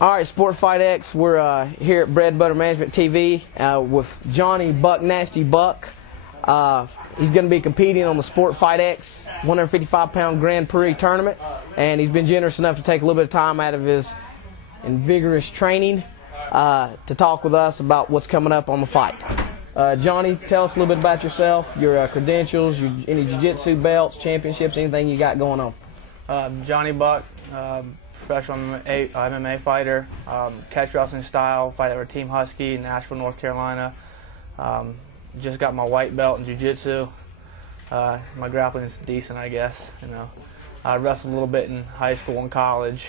All right, Sport Fight X. We're here at Bread and Butter Management TV with Johnny Buck Nasty Buck. He's going to be competing on the Sport Fight X 155-pound Grand Prix tournament, and he's been generous enough to take a little bit of time out of his vigorous training to talk with us about what's coming up on the fight. Johnny, tell us a little bit about yourself, your credentials, any jiu-jitsu belts, championships, anything you got going on. Johnny Buck, professional MMA fighter, catch wrestling style, fight over Team Husky in Asheville, North Carolina. Just got my white belt in jiu-jitsu. My grappling is decent, I guess. I wrestled a little bit in high school and college.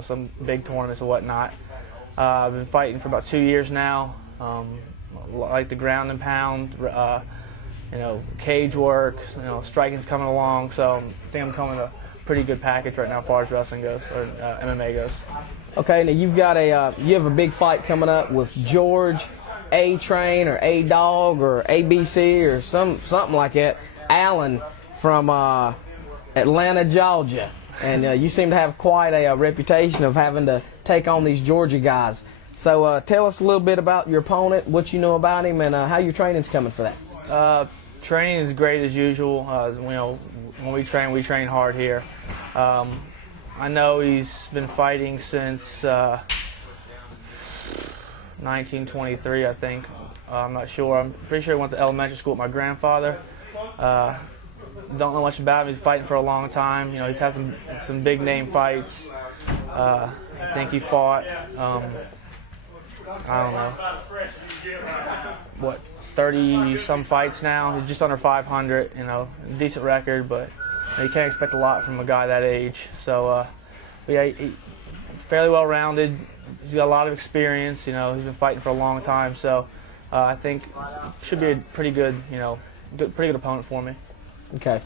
Some big tournaments and whatnot. I've been fighting for about 2 years now. Like the ground and pound, cage work, striking's coming along. So I think I'm coming a pretty good package right now as far as wrestling goes, or MMA goes. Okay, now you've got you have a big fight coming up with George A-Train or A-Dog or ABC or something like that, Allen from Atlanta, Georgia. And you seem to have quite a reputation of having to take on these Georgia guys. So tell us a little bit about your opponent, what you know about him, and how your training's coming for that. Training is great as usual. When we train hard here. I know he's been fighting since 1923, I think. I'm not sure. I'm pretty sure he went to elementary school with my grandfather. Don't know much about him. He's fighting for a long time. He's had some big name fights. I think he fought, I don't know, what, 30-some fights now. He's just under 500, decent record, but you can't expect a lot from a guy that age. So, yeah, he's fairly well-rounded. He's got a lot of experience. He's been fighting for a long time. So, I think should be a pretty good, pretty good opponent for me. Okay.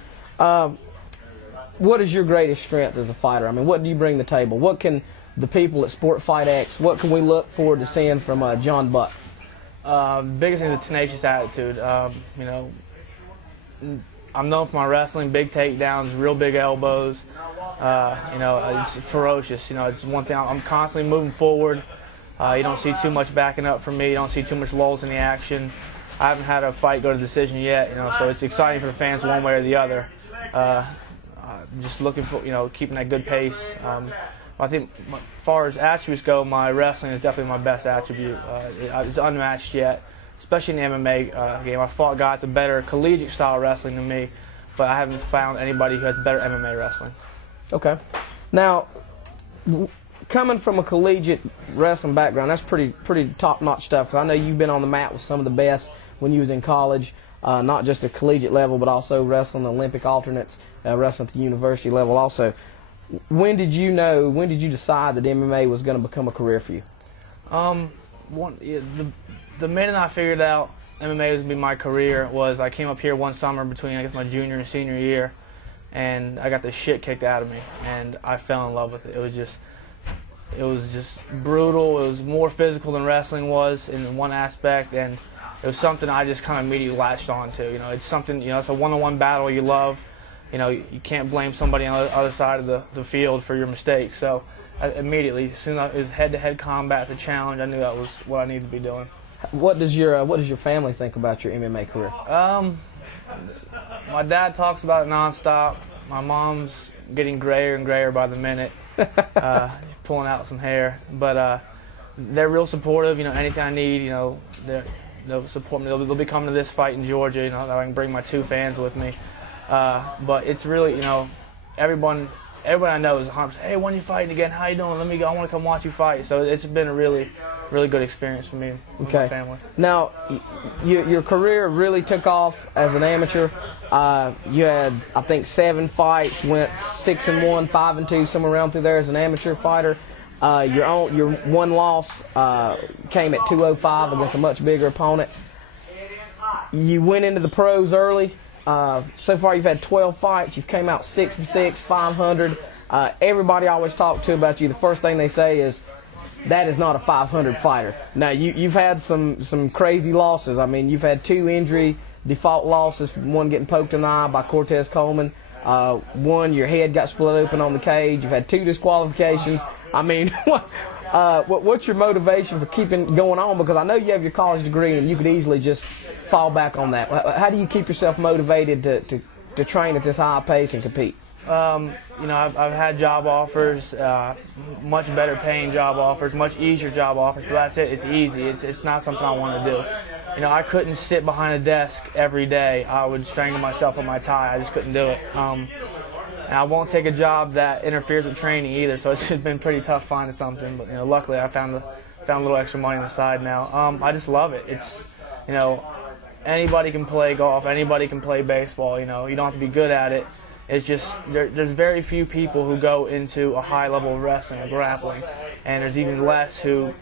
What is your greatest strength as a fighter? I mean, what do you bring to the table? What can the people at Sport Fight X, what can we look forward to seeing from John Buck? Biggest thing is a tenacious attitude. I'm known for my wrestling, big takedowns, real big elbows. It's ferocious. It's one thing. I'm constantly moving forward. You don't see too much backing up from me. You don't see too much lulls in the action. I haven't had a fight go to decision yet. So it's exciting for the fans one way or the other. Just looking for, keeping that good pace. I think as far as attributes go, my wrestling is definitely my best attribute. It's unmatched yet, especially in the MMA game. I fought guys with better collegiate style wrestling than me, but I haven't found anybody who has better MMA wrestling. Okay. Now, coming from a collegiate wrestling background, that's pretty top-notch stuff, because I know you've been on the mat with some of the best when you was in college, not just at collegiate level, but also wrestling Olympic alternates, wrestling at the university level also. When did you decide that MMA was going to become a career for you? The minute I figured out MMA was going to be my career was I came up here one summer between, I guess, my junior and senior year, and I got the shit kicked out of me, and I fell in love with it. It was just brutal. It was more physical than wrestling was in one aspect, and it was something I just kind of immediately latched on to. It's something, it's a one-on-one battle you love. You can't blame somebody on the other side of the field for your mistakes. So immediately, as soon as it was head-to-head combat, it's a challenge, I knew that was what I needed to be doing. What does your family think about your MMA career? My dad talks about it nonstop. My mom's getting grayer and grayer by the minute, pulling out some hair. But they're real supportive. Anything I need, they'll support me. They'll be coming to this fight in Georgia. I can bring my 2 fans with me. But it's really, everyone I know is, hey, when you fighting again? How you doing? Let me go. I want to come watch you fight. So it's been a really, really good experience for me and my family. Now, your career really took off as an amateur. You had, I think, 7 fights, went 6-1, 5-2, somewhere around through there as an amateur fighter. Your one loss came at 205 against a much bigger opponent. You went into the pros early. So far you've had 12 fights. You've came out 6-6, 500. Everybody I always talk to about you, the first thing they say is, that is not a 500 fighter. Now, you've had some crazy losses. I mean, you've had 2 injury default losses, one getting poked in the eye by Cortez Coleman. One, your head got split open on the cage. You've had 2 disqualifications. I mean, what's your motivation for keeping going on? Because I know you have your college degree and you could easily just fall back on that. How do you keep yourself motivated to train at this high pace and compete? You know, I've had job offers, much better paying job offers, much easier job offers, but that's it. It's easy. It's not something I want to do. You know, I couldn't sit behind a desk every day. I would strangle myself with my tie. I just couldn't do it. And I won't take a job that interferes with training either, so it's been pretty tough finding something. But, you know, luckily I found a little extra money on the side now. I just love it. It's, you know, anybody can play golf. Anybody can play baseball. You know, you don't have to be good at it. It's just there's very few people who go into a high level of wrestling or grappling, and there's even less who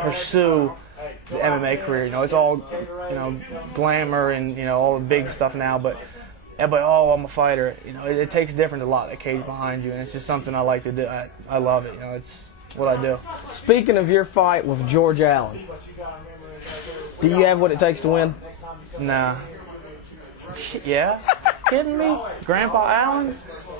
pursue the MMA career. You know, it's all, you know, glamour and, you know, all the big stuff now, but everybody, oh, I'm a fighter. You know, it takes different a lot, that cage behind you, and it's just something I like to do. I love it. You know, it's what I do. Speaking of your fight with George Allen, do you have what it takes to win? Nah. Yeah? Kidding me? Grandpa Allen?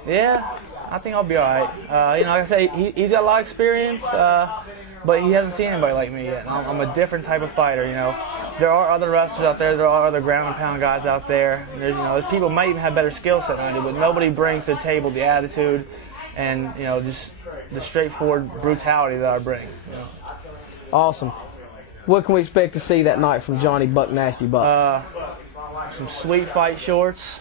Yeah, I think I'll be all right. You know, like I say, he's got a lot of experience, but he hasn't seen anybody like me yet. I'm a different type of fighter, you know. There are other wrestlers out there. There are other ground and pound guys out there. And there's people might even have better skill set than I do, but nobody brings to the table the attitude and, you know, just the straightforward brutality that I bring. You know. Awesome. What can we expect to see that night from Johnny Buck Nasty Buck? Some sweet fight shorts,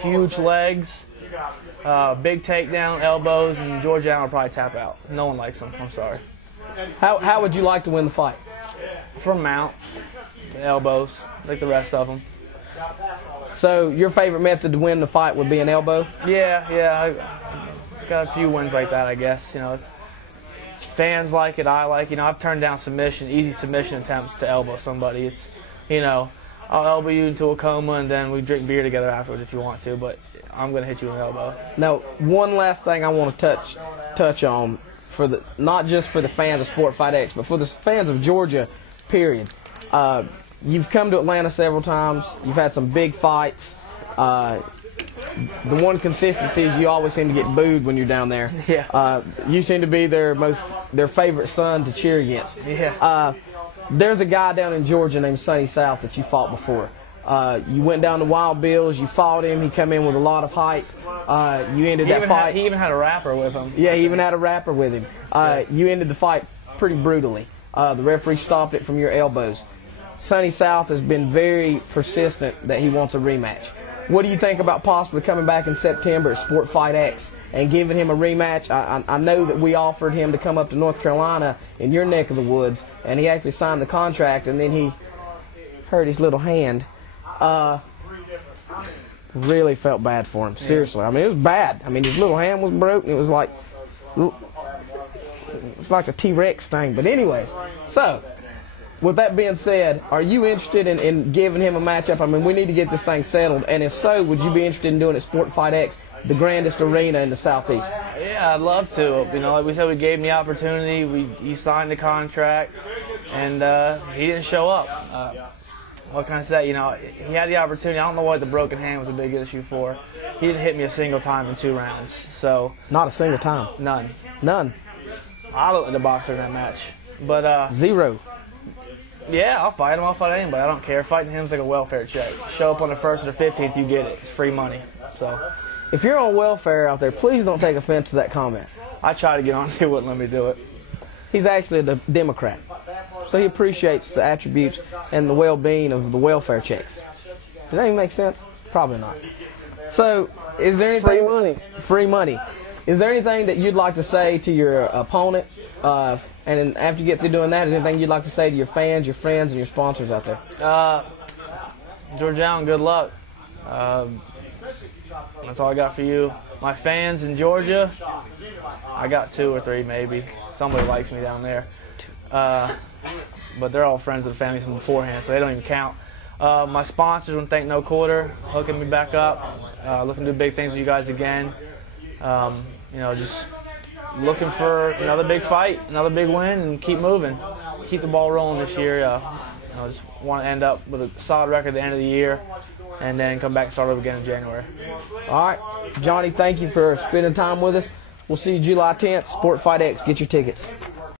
huge legs, big takedown, elbows, and George Allen will probably tap out. No one likes him. I'm sorry. How would you like to win the fight? From mount, elbows, like the rest of them. So your favorite method to win the fight would be an elbow? Yeah. I got a few wins like that, I guess. You know, fans like it, I like. You know, I've turned down easy submission attempts to elbow somebody. It's, you know, I'll elbow you into a coma and then we drink beer together afterwards if you want to, but I'm going to hit you with an elbow. Now, one last thing I want to touch on, not just for the fans of Sport Fight X, but for the fans of Georgia, period. You've come to Atlanta several times. You've had some big fights. The one consistency is you always seem to get booed when you're down there. Yeah. You seem to be their favorite son to cheer against. Yeah. There's a guy down in Georgia named Sonny South that you fought before. You went down to Wild Bill's. You fought him. He come in with a lot of hype. You ended that fight. He even had a rapper with him. Yeah, he even had a rapper with him. You ended the fight pretty brutally. The referee stopped it from your elbows. Sonny South has been very persistent that he wants a rematch. What do you think about possibly coming back in September at Sport Fight X and giving him a rematch? I know that we offered him to come up to North Carolina in your neck of the woods, and he actually signed the contract, and then he hurt his little hand. Really felt bad for him, seriously. I mean, it was bad. I mean, his little hand was broken. It was like, it's like a T-Rex thing. But anyways, so with that being said, are you interested in giving him a matchup? I mean, we need to get this thing settled. And if so, would you be interested in doing it at Sport Fight X, the grandest arena in the Southeast? Yeah, I'd love to. You know, like we said, we gave him the opportunity. He signed the contract, and he didn't show up. What can I say? You know, he had the opportunity. I don't know what the broken hand was a big issue for. He didn't hit me a single time in 2 rounds. So Not a single time? None. None? I looked like the boxer in that match. But 0? Yeah, I'll fight him. I'll fight anybody. I don't care. Fighting him is like a welfare check. Show up on the 1st or the 15th, you get it. It's free money. So if you're on welfare out there, please don't take offense to that comment. I tried to get on. They wouldn't let me do it. He's actually a Democrat, so he appreciates the attributes and the well-being of the welfare checks. Does that even make sense? Probably not. So, is there anything... Free money. Free money. Is there anything that you'd like to say to your opponent? And then after you get through doing that, is there anything you'd like to say to your fans, your friends, and your sponsors out there? George Allen, good luck. That's all I got for you. My fans in Georgia, I got 2 or 3 maybe. Somebody likes me down there. But they're all friends of the family from beforehand, so they don't even count. My sponsors want to thank No Quarter, hooking me back up. Looking to do big things with you guys again. You know, just looking for another big fight, another big win, and keep moving. Keep the ball rolling this year. You know, just want to end up with a solid record at the end of the year, and then come back and start over again in January. All right, Johnny, thank you for spending time with us. We'll see you July 10th, Sport Fight X. Get your tickets.